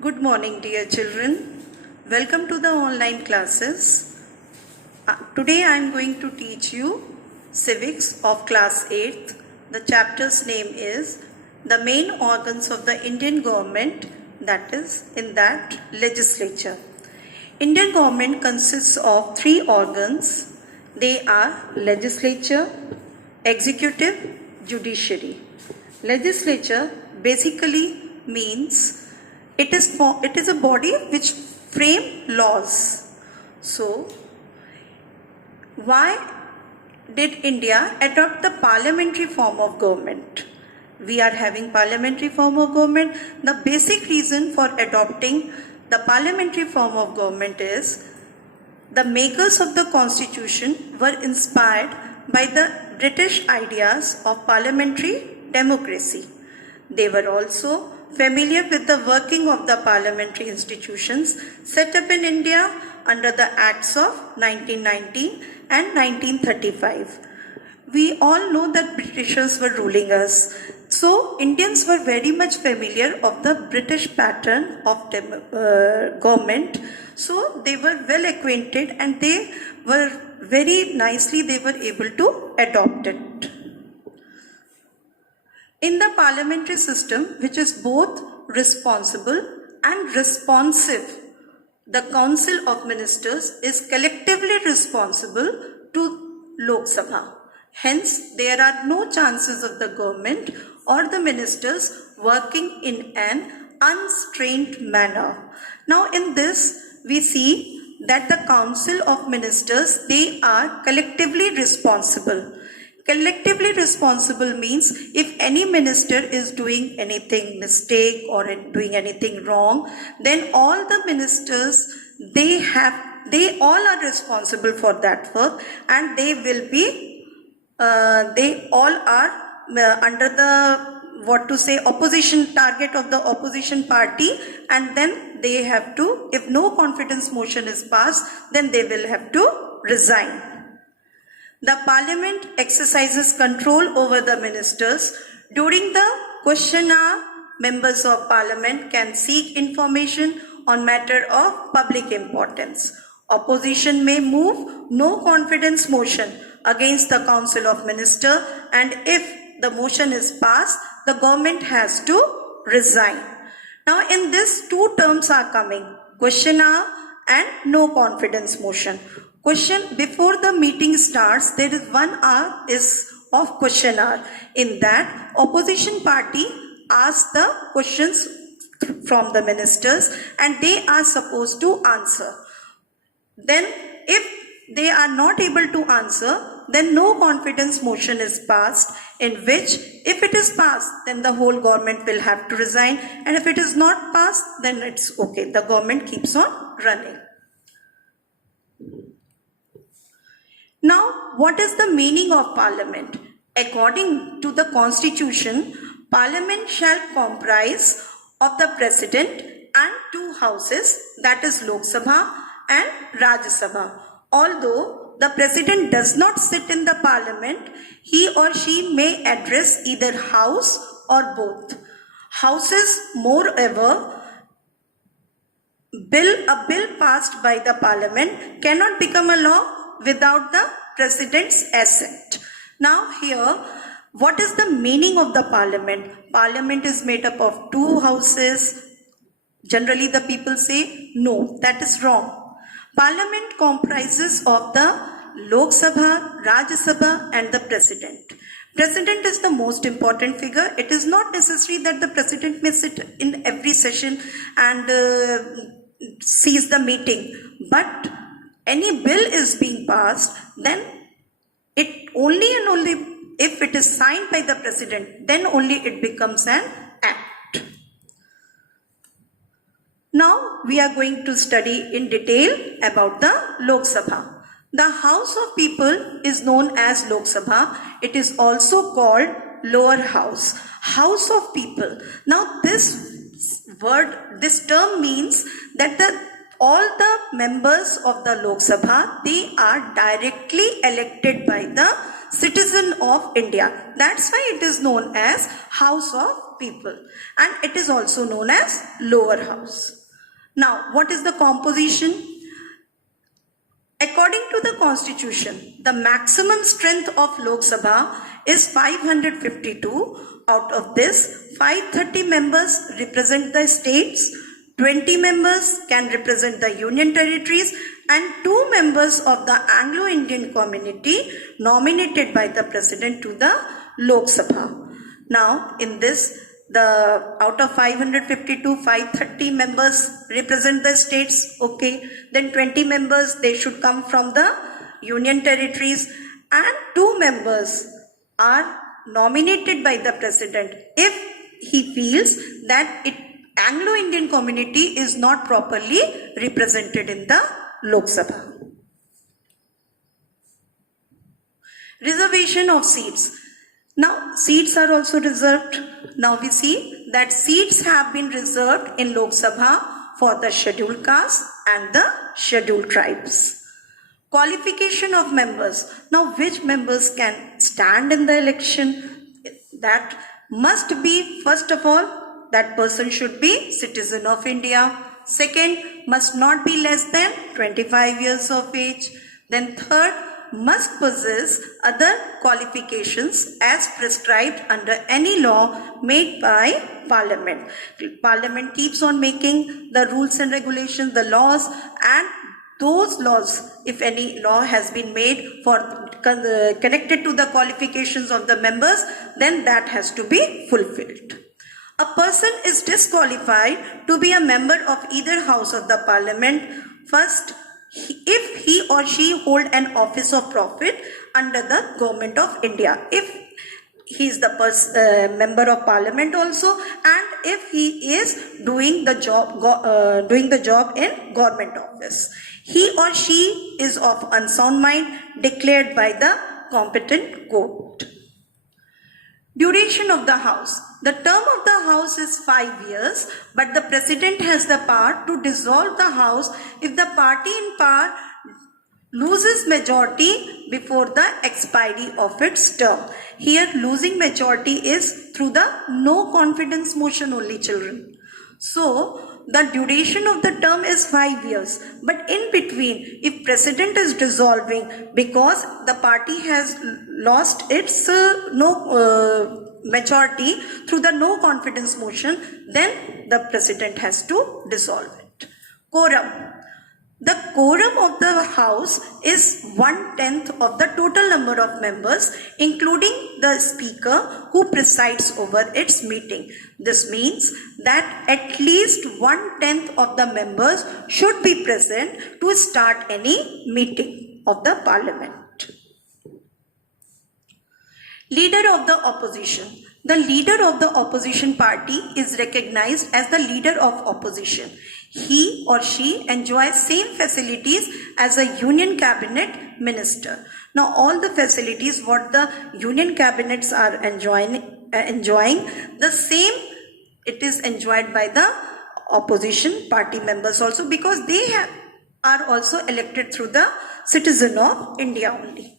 Good morning, dear children. Welcome to the online classes. Today I am going to teach you civics of class 8th. The chapter's name is the main organs of the Indian government, that is in that legislature. Indian government consists of 3 organs. They are legislature, executive, judiciary. Legislature basically means it is a body which frame laws. So, why did India adopt the parliamentary form of government? We are having parliamentary form of government. The basic reason for adopting the parliamentary form of government is the makers of the constitution were inspired by the British ideas of parliamentary democracy. They were also familiar with the working of the parliamentary institutions set up in India under the Acts of 1919 and 1935. We all know that Britishers were ruling us. So Indians were very much familiar of the British pattern of government. So they were well acquainted and they were they were able to adopt it. In the parliamentary system, which is both responsible and responsive, the Council of Ministers is collectively responsible to Lok Sabha. Hence, there are no chances of the government or the ministers working in an unstrained manner. Now, in this, we see that the Council of Ministers, they are collectively responsible. Collectively responsible means if any minister is doing anything mistake or doing anything wrong, then all the ministers, they all are responsible for that work, and they will be, they all are under the opposition target of the opposition party, and then they have to, if no confidence motion is passed, then they will have to resign. The parliament exercises control over the ministers. During the question hour, members of parliament can seek information on matter of public importance. Opposition may move no confidence motion against the Council of Ministers, and if the motion is passed, the government has to resign. Now in this, 2 terms are coming, question hour and no confidence motion. Question before the meeting starts, there is 1 hour is of question hour. In that, opposition party asks the questions from the ministers and they are supposed to answer. Then if they are not able to answer, then no confidence motion is passed, in which if it is passed, then the whole government will have to resign, and if it is not passed, then it's okay, the government keeps on running. Now, what is the meaning of parliament? According to the constitution, parliament shall comprise of the president and 2 houses, that is Lok Sabha and Rajya Sabha. Although the president does not sit in the parliament, he or she may address either house or both. Houses, moreover, a bill passed by the parliament cannot become a law without the president's assent. Now here, what is the meaning of the parliament? Parliament is made up of 2 houses. Generally the people say, no, that is wrong. Parliament comprises of the Lok Sabha, Rajya Sabha and the president. President is the most important figure. It is not necessary that the president may sit in every session and seize the meeting. But any bill is being passed, then it only and only if it is signed by the president, then only it becomes an act. Now we are going to study in detail about the Lok Sabha. The House of People is known as Lok Sabha. It is also called lower house, House of People. Now this term means that all the members of the Lok Sabha, they are directly elected by the citizen of India. That's why it is known as House of People, and it is also known as lower house. Now, what is the composition? According to the constitution, the maximum strength of Lok Sabha is 552. Out of this, 530 members represent the states, 20 members can represent the union territories, and 2 members of the Anglo-Indian community nominated by the president to the Lok Sabha. Now, in this, out of 552, 530 members represent the states, okay. Then 20 members, they should come from the union territories, and 2 members are nominated by the president if he feels that Anglo-Indian community is not properly represented in the Lok Sabha. Reservation of seats. Now, seats are also reserved. Now we see that seats have been reserved in Lok Sabha for the scheduled castes and the scheduled tribes. Qualification of members. Now, which members can stand in the election? That must be, first of all, that person should be citizen of India. Second, must not be less than 25 years of age. Then third, must possess other qualifications as prescribed under any law made by Parliament. Parliament keeps on making the rules and regulations, the laws, and those laws, if any law has been made for connected to the qualifications of the members, then that has to be fulfilled. A person is disqualified to be a member of either house of the Parliament. First, if he or she hold an office of profit under the government of India, if he is the member of Parliament also, and if he is doing the job in government office, he or she is of unsound mind declared by the competent court. Duration of the house. The term of the house is 5 years, but the president has the power to dissolve the house if the party in power loses majority before the expiry of its term. Here, losing majority is through the no confidence motion only, children. So, the duration of the term is 5 years, but in between, if president is dissolving because the party has lost its majority through the no confidence motion, then the president has to dissolve it. Quorum. The quorum of the house is 1/10 of the total number of members, including the speaker who presides over its meeting. This means that at least 1/10 of the members should be present to start any meeting of the Parliament. Leader of the opposition. The leader of the opposition party is recognized as the leader of opposition. He or she enjoys same facilities as a union cabinet minister. Now, all the facilities what the union cabinets are enjoying the same it is enjoyed by the opposition party members also, because they are also elected through the citizen of India only.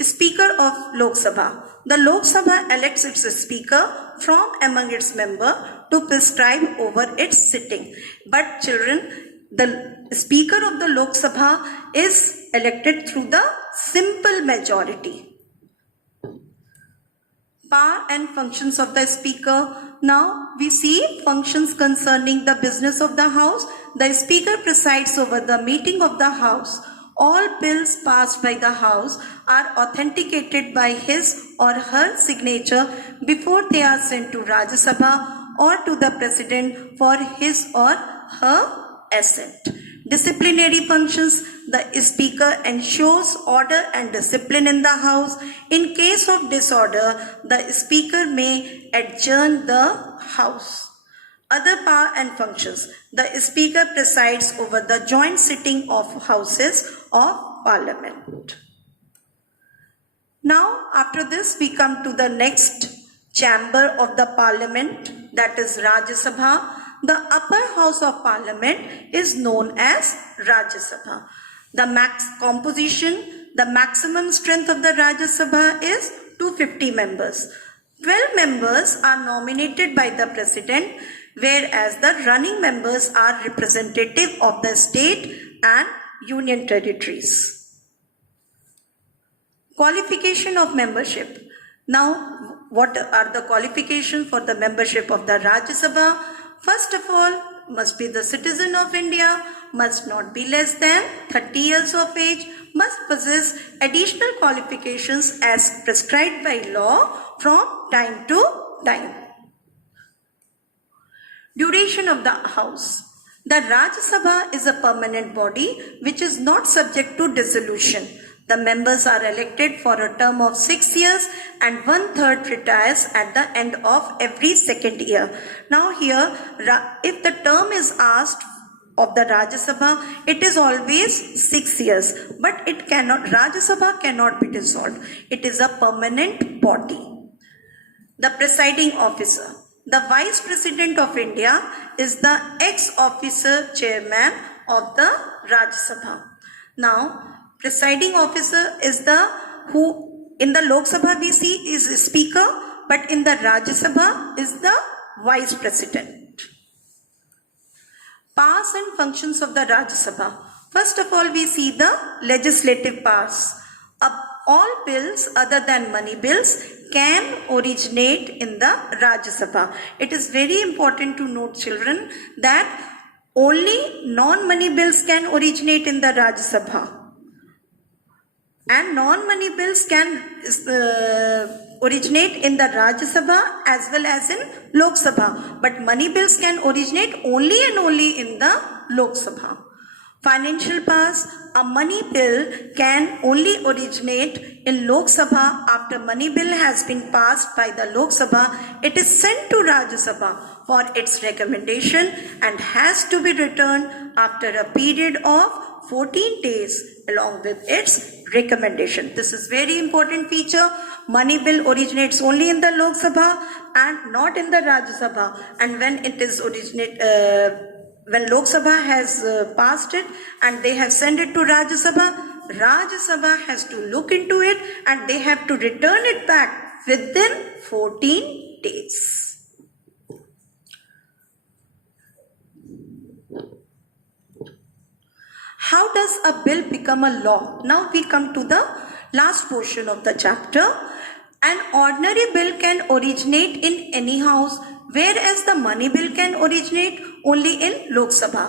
Speaker of Lok Sabha. The Lok Sabha elects its speaker from among its members to prescribe over its sitting. But children, the speaker of the Lok Sabha is elected through the simple majority. Power and functions of the speaker. Now we see functions concerning the business of the house. The speaker presides over the meeting of the house. All bills passed by the house are authenticated by his or her signature before they are sent to Rajya Sabha or to the president for his or her assent. Disciplinary functions. The speaker ensures order and discipline in the house. In case of disorder, the speaker may adjourn the house. Other power and functions. The speaker presides over the joint sitting of houses of Parliament. Now, after this, we come to the next chamber of the Parliament, that is Rajya Sabha. The upper house of Parliament is known as Rajya Sabha. The composition. The maximum strength of the Rajya Sabha is 250 members. 12 members are nominated by the President, whereas the running members are representative of the state and union territories. Qualification of membership. Now, what are the qualifications for the membership of the Rajya Sabha? First of all, must be the citizen of India, must not be less than 30 years of age, must possess additional qualifications as prescribed by law from time to time. Duration of the House. The Rajya Sabha is a permanent body which is not subject to dissolution. The members are elected for a term of 6 years and 1/3 retires at the end of every second year. Now here, if the term is asked of the Rajya Sabha, it is always 6 years, but it cannot, Rajya Sabha cannot be dissolved. It is a permanent body. The presiding officer. The Vice President of India is the ex-officer chairman of the Rajya Sabha. Now, presiding officer is the who in the Lok Sabha we see is a speaker, but in the Rajya Sabha is the Vice President. Powers and functions of the Rajya Sabha. First of all, we see the legislative powers. All bills other than money bills can originate in the Rajya Sabha. It is very important to note, children, that only non-money bills can originate in the Rajya Sabha. And non-money bills can originate in the Rajya Sabha as well as in Lok Sabha. But money bills can originate only and only in the Lok Sabha. Financial powers. A money bill can only originate in Lok Sabha after money bill has been passed by the Lok Sabha. It is sent to Rajya Sabha for its recommendation and has to be returned after a period of 14 days along with its recommendation. This is very important feature. Money bill originates only in the Lok Sabha and not in the Rajya Sabha. And when it is when Lok Sabha has passed it and they have sent it to Rajya Sabha has to look into it and they have to return it back within 14 days. How does a bill become a law? Now we come to the last portion of the chapter. An ordinary bill can originate in any house, whereas the money bill can originate only in Lok Sabha.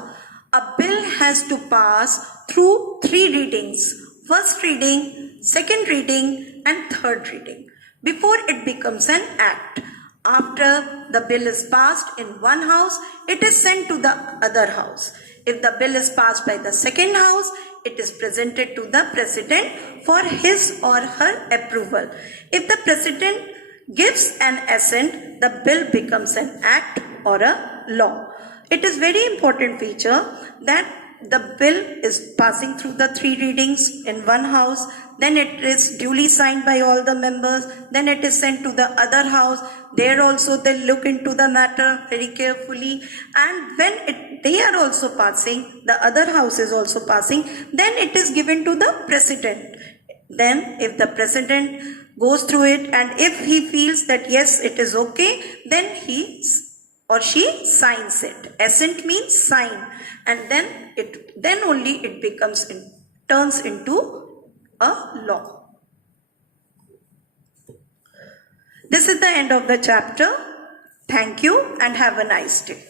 A bill has to pass through 3 readings: first reading, second reading, and third reading before it becomes an act. After the bill is passed in one house, it is sent to the other house. If the bill is passed by the second house, it is presented to the President for his or her approval. If the President gives an assent, the bill becomes an act or a law. It is very important feature that the bill is passing through the 3 readings in one house, then it is duly signed by all the members, then it is sent to the other house. There also they look into the matter very carefully, and when they are also passing, the other house is also passing, then it is given to the President. Then if the President goes through it and if he feels that yes, it is okay, then he or she signs it. Assent means sign, and then only it turns into a law. This is the end of the chapter. Thank you and have a nice day.